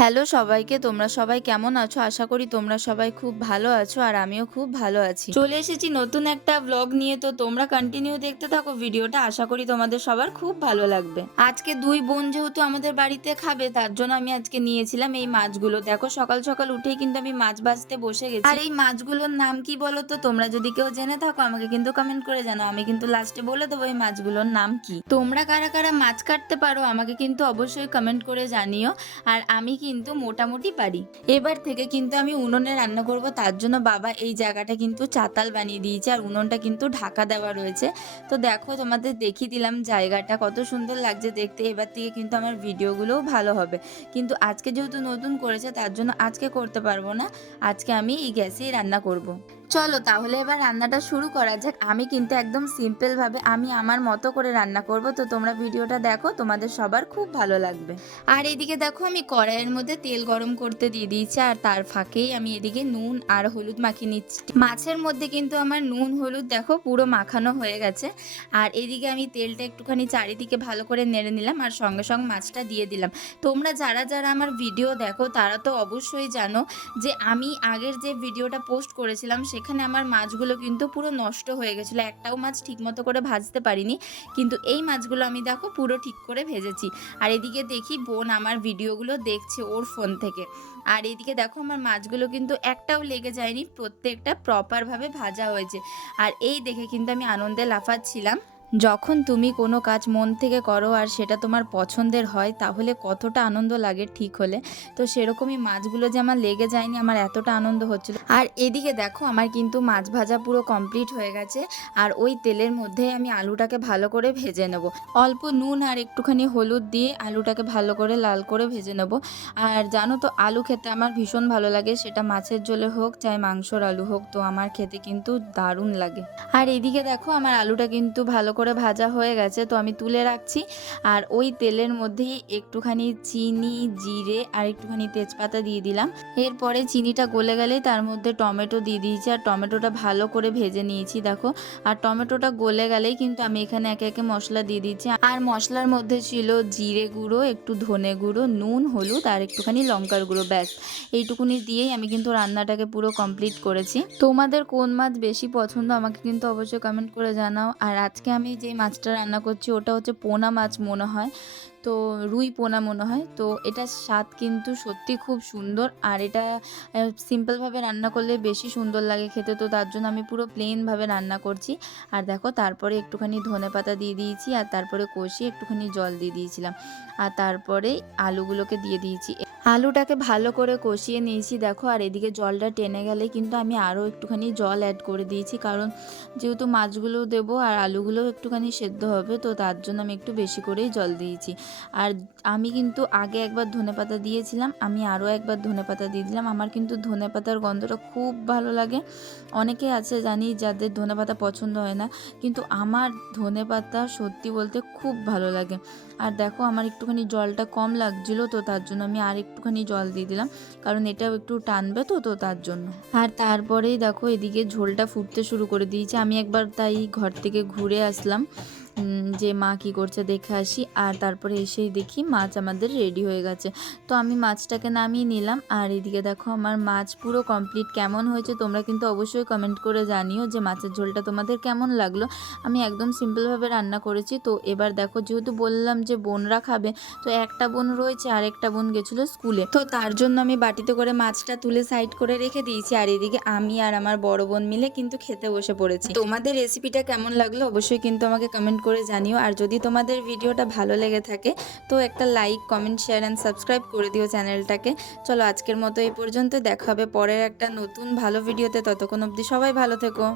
Hello সবাইকে, তোমরা সবাই কেমন আছো? আশা করি তোমরা সবাই খুব ভালো আছো আর আমিও খুব ভালো আছি। চলে এসেছি নতুন একটা ব্লগ নিয়ে, তো তোমরা কন্টিনিউ দেখতে থাকো ভিডিওটা। আশা করি তোমাদের সবার খুব ভালো লাগবে। আজকে দুই বোন যেহেতু আমাদের বাড়িতে খাবে, তার জন্য আমি আজকে নিয়েছিলাম এই মাছগুলো। দেখো সকাল সকাল উঠেই কিন্তু আমি মাছ ভাজতে বসে গেছি। আর এই মাছগুলোর নাম কি বলো তো? তোমরা যদি কেউ জেনে থাকো আমাকে কিন্তু কমেন্ট করে জানাও। আমি কিন্তু লাস্টে বলে দেবো এই মাছগুলোর নাম কি। তোমরা কারা কারা মাছ কাটতে পারো আমাকে কিন্তু অবশ্যই কমেন্ট করে জানিও। আর আমি কিন্তু মোটামুটি পারি। এবার থেকে কিন্তু আমি উনুনে রান্না করব, তার জন্য বাবা এই জায়গাটা কিন্তু চাতাল বানিয়ে দিয়েছে আর উনুনটা কিন্তু ঢাকা দেওয়া রয়েছে। তো দেখো তোমাদের দেখিয়ে দিলাম জায়গাটা কত সুন্দর লাগছে দেখতে। এবার থেকে কিন্তু আমার ভিডিওগুলোও ভালো হবে, কিন্তু আজকে যেহেতু নতুন করেছে তার জন্য আজকে করতে পারবো না। আজকে আমি এই গ্যাসেই রান্না করব। চলো তাহলে এবার রান্নাটা শুরু করা যাক। আমি কিন্তু একদম সিম্পলভাবে আমি আমার মতো করে রান্না করব, তো তোমরা ভিডিওটা দেখো, তোমাদের সবার খুব ভালো লাগবে। আর এদিকে দেখো আমি কড়াইয়ের মধ্যে তেল গরম করতে দিয়ে দিয়েছি, আর তার ফাঁকেই আমি এদিকে নুন আর হলুদ মাখিয়ে নিচ্ছি। মাছের মধ্যে কিন্তু আমার নুন হলুদ দেখো পুরো মাখানো হয়ে গেছে। আর এদিকে আমি তেলটা একটুখানি চারিদিকে ভালো করে নেড়ে নিলাম আর সঙ্গে সঙ্গে মাছটা দিয়ে দিলাম। তোমরা যারা যারা আমার ভিডিও দেখো তারা তো অবশ্যই জানো যে আমি আগের যে ভিডিওটা পোস্ট করেছিলাম সেখানে আমার মাছগুলো কিন্তু পুরো নষ্ট হয়ে গেছিলো, একটাও মাছ ঠিকমতো করে ভাজতে পারিনি। কিন্তু এই মাছগুলো আমি দেখো পুরো ঠিক করে ভেজেছি। আর এদিকে দেখি বোন আমার ভিডিওগুলো দেখছে ওর ফোন থেকে। আর এদিকে দেখো আমার মাছগুলো কিন্তু একটাও লেগে যায়নি, প্রত্যেকটা প্রপারভাবে ভাজা হয়েছে। আর এই দেখে কিন্তু আমি আনন্দে লাফাচ্ছিলাম। যখন তুমি কোনো কাজ মন থেকে করো আর সেটা তোমার পছন্দের হয় তাহলে কতটা আনন্দ লাগে ঠিক হলে। তো সেরকমই মাছগুলো যে আমার লেগে যায়নি, আমার এতটা আনন্দ হচ্ছিল। আর এদিকে দেখো আমার কিন্তু মাছ ভাজা পুরো কমপ্লিট হয়ে গেছে। আর ওই তেলের মধ্যে আমি আলুটাকে ভালো করে ভেজে নেব। অল্প নুন আর একটুখানি হলুদ দিয়ে আলুটাকে ভালো করে লাল করে ভেজে নেব। আর জানো তো আলু খেতে আমার ভীষণ ভালো লাগে, সেটা মাছের ঝোলে হোক চাই মাংসর আলু হোক, তো আমার খেতে কিন্তু দারুণ লাগে। আর এদিকে দেখো আমার আলুটা কিন্তু ভালো করে ভাজা হয়ে গেছে, তো আমি তুলে রাখছি। আর ওই তেলের মধ্যেই একটুখানি চিনি, জিরে আর একটুখানি তেজপাতা দিয়ে দিলাম। এরপরে চিনিটা গলে গেলেই তার মধ্যে টমেটো দিয়ে দিয়েছি আর টমেটোটা ভালো করে ভেজে নিয়েছি দেখো। আর টমেটোটা গলে গেলেই কিন্তু আমি এখানে একে একে মশলা দিয়ে দিচ্ছি। আর মশলার মধ্যে ছিল জিরে গুঁড়ো, একটু ধনে গুঁড়ো, নুন, হলুদ আর একটুখানি লঙ্কার গুঁড়ো, ব্যাস এইটুকুনি দিয়েই আমি কিন্তু রান্নাটাকে পুরো কমপ্লিট করেছি। তোমাদের কোন মাছ বেশি পছন্দ আমাকে কিন্তু অবশ্যই কমেন্ট করে জানাও। আর আজকে আমি যে মাছটা রান্না করছি ওটা হচ্ছে পোনা মাছ মনে হয়, তো রুই পোনা মনে হয়। তো এটার স্বাদ কিন্তু সত্যি খুব সুন্দর। আর এটা সিম্পলভাবে রান্না করলে বেশি সুন্দর লাগে খেতে, তো তার জন্য আমি পুরো প্লেনভাবে রান্না করছি। আর দেখো তারপরে একটুখানি ধনেপাতা দিয়ে দিয়েছি আর তারপরে কষিয়ে একটুখানি জল দিয়ে দিয়েছিলাম। আর তারপরে আলুগুলোকে দিয়ে দিয়েছি। আলুটাকে ভালো করে কষিয়ে নিয়েছি দেখো। আর এদিকে জলটা টেনে গেলে কিন্তু আমি আরও একটুখানি জল অ্যাড করে দিয়েছি, কারণ যেহেতু মাছগুলোও দেবো আর আলুগুলোও একটুখানি সেদ্ধ হবে, তো তার জন্য আমি একটু বেশি করেই জল দিয়েছি। আর আমি কিন্তু আগে একবার ধনেপাতা দিয়েছিলাম, আমি আরও একবার ধনেপাতা দিয়ে দিলাম। আমার কিন্তু ধনেপাতার গন্ধটা খুব ভালো লাগে। অনেকে আছে জানি যাদের ধনেপাতা পছন্দ হয় না, কিন্তু আমার ধনেপাতা সত্যি বলতে খুব ভালো লাগে। আর দেখো আমার একটুখানি জলটা কম লাগছিলো, তো তার জন্য আমি আর একটুখানি জল দিয়ে দিলাম, কারণ এটাও একটু টানবে তো তার জন্য। আর তারপরেই দেখো এদিকে ঝোলটা ফুটতে শুরু করে দিয়েছে। আমি একবার তাই ঘর থেকে ঘুরে আসলাম যে মা কি করছে দেখে আসি। আর তারপরে এসেই দেখি মাছ আমাদের রেডি হয়ে গেছে, তো আমি মাছটাকে নামিয়ে নিলাম। আর এদিকে দেখো আমার মাছ পুরো কমপ্লিট। কেমন হয়েছে তোমরা কিন্তু অবশ্যই কমেন্ট করে জানিও যে মাছের ঝোলটা তোমাদের কেমন লাগলো। আমি একদম সিম্পলভাবে রান্না করেছি। তো এবার দেখো যেহেতু বললাম যে বোনরা খাবে, তো একটা বোন রয়েছে আর একটা বোন গেছিলো স্কুলে, তো তার জন্য আমি বাটিতে করে মাছটা তুলে সাইড করে রেখে দিয়েছি। আর এদিকে আমি আর আমার বড় বোন মিলে কিন্তু খেতে বসে পড়েছি। তোমাদের রেসিপিটা কেমন লাগলো অবশ্যই কিন্তু আমাকে কমেন্ট করে জানিও। আর যদি তোমাদের ভিডিওটা ভালো লেগে থাকে তো একটা like, comment, share and subscribe করে দিও চ্যানেলটাকে। চলো আজকের মতো এই পর্যন্ত, দেখা হবে পরের একটা নতুন ভালো ভিডিওতে। ততক্ষণ অবধি সবাই ভালো থেকো।